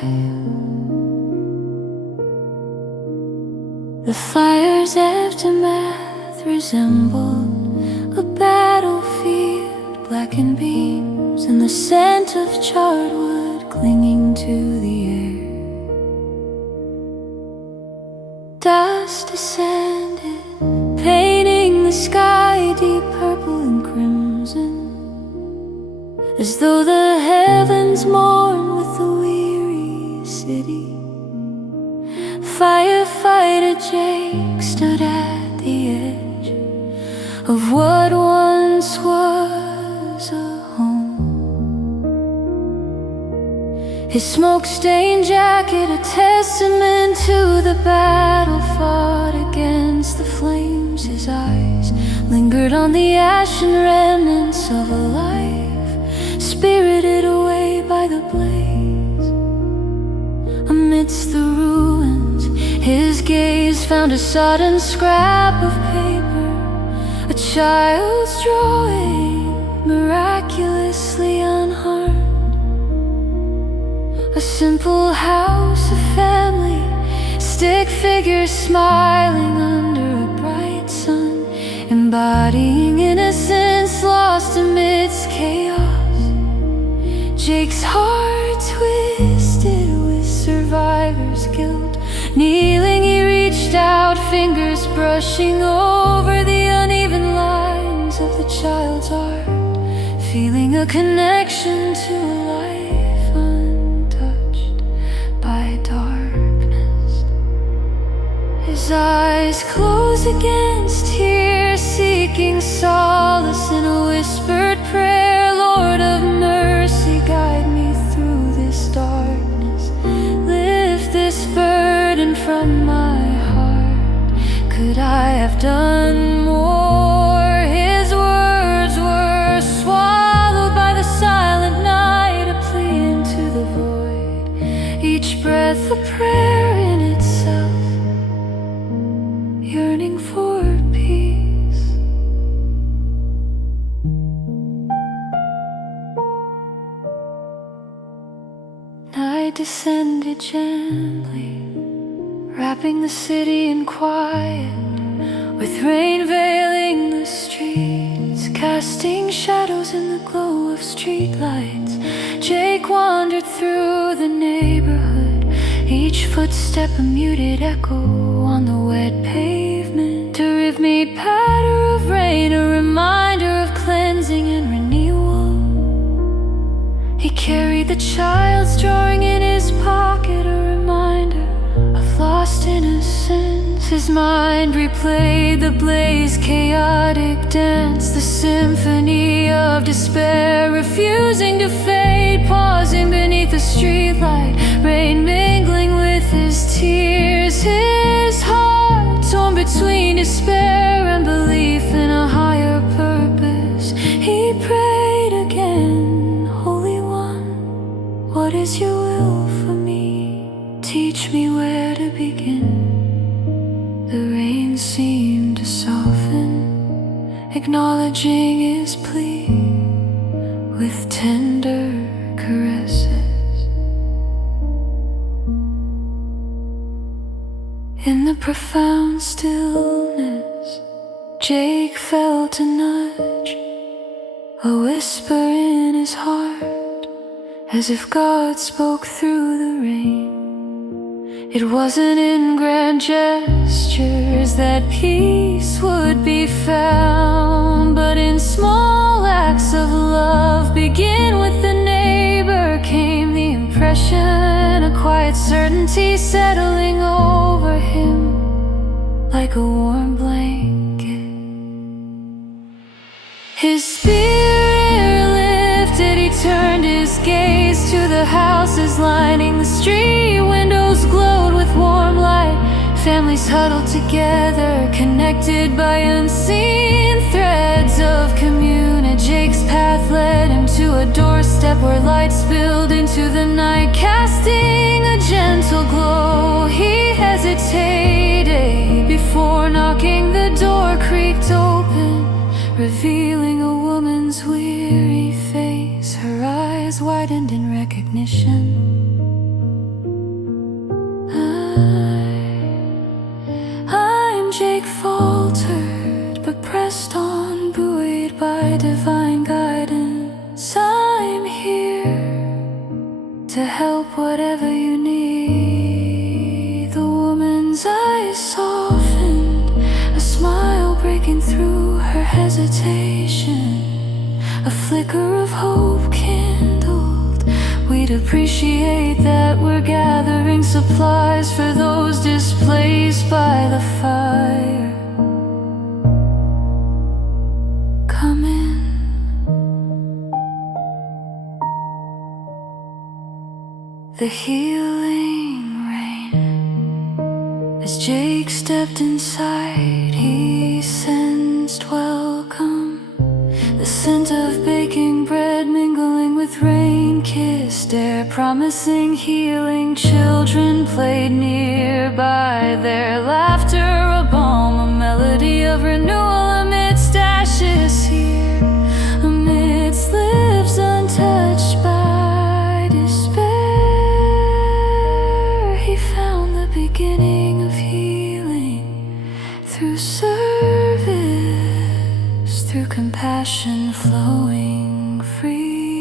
The fire's aftermath resembled a battlefield, blackened beams and the scent of charred wood clinging to the air. Dust descended, painting the sky deep purple and crimson, as though the heavens mourn with the weary city. Firefighter Jake stood at the edge of what once was a home. His smoke-stained jacket a testament to the battle fought against the flames. His eyes lingered on the ashen remnants of a life spirited away by the blaze. Amidst the ruins, his gaze found a sodden scrap of paper, a child's drawing, miraculously unharmed. A simple house, a family, stick figures smiling under a bright sun, embodying innocence lost amidst chaos. Jake's heart twisted with survivor's guilt. Kneeling, he reached out, fingers brushing over the uneven lines of the child's art, feeling a connection to a life untouched by darkness. His eyes close against tears, seeking solace in a whispered prayer. Lord of mercy, guide me through this darkness. Lift this burden from my heart. Could I have done more? His words were swallowed by the silent night, a plea into the void. Each breath a prayer in itself, yearning for peace. Night descended gently, wrapping the city in quiet, with rain veiling the streets, casting shadows in the glow of streetlights. Jake wandered through the neighborhood, each footstep a muted echo on the wet pavement. A rhythmic patter of rain, a reminder of cleansing and renewal. He carried the child's drawing in his pocket, a reminder of lost innocence. His mind replayed the blaze, chaotic dance, the symphony of despair, refusing to fade, pausing beneath the streetlight, rain mingling with his tears. His heart torn between despair and belief in a higher purpose. He prayed again, Holy One, what is your will for me? Teach me where to begin. The rain seemed to soften, acknowledging his plea with tender caresses. In the profound stillness, Jake felt a nudge, a whisper in his heart, as if God spoke through the rain. It wasn't in grand gestures that peace would be found, but in small acts of love. Begin with the neighbor, came the impression, a quiet certainty settling over him like a warm blanket. His spirit lifted, he turned his gaze to the houses lining the street. Windows glowed with warm light, families huddled together, connected by unseen threads of community. Jake's path led him to a doorstep where light spilled into the night, casting a gentle glow. He hesitated before knocking. The door creaked open, revealing a woman's weary face, her eyes wide recognition. I'm Jake, faltered but pressed on, buoyed by divine guidance. I'm here to help whatever you need. The woman's eyes softened, a smile breaking through her hesitation. A flicker of hope kindled. We'd appreciate that we're gathering supplies for those displaced by the fire. Come in. The healing rain. As Jake stepped inside, he sensed welcome. The scent of baking bread mingling with rain-kissed air, promising healing. Children played nearby, their laughter a balm, a melody of renewal amidst ashes here, amidst lives untouched by despair. He found the beginning of healing through service, through compassion flowing freely.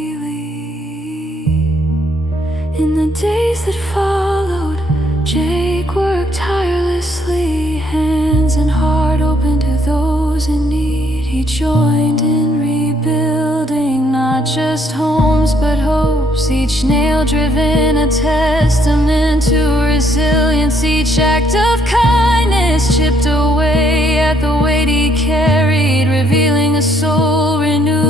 In the days that followed, Jake worked tirelessly, hands and heart open to those in need. He joined in rebuilding not just homes but hopes, each nail driven a testament to resilience. Each act of kindness chipped away at the weight he carried, revealing a soul renewed.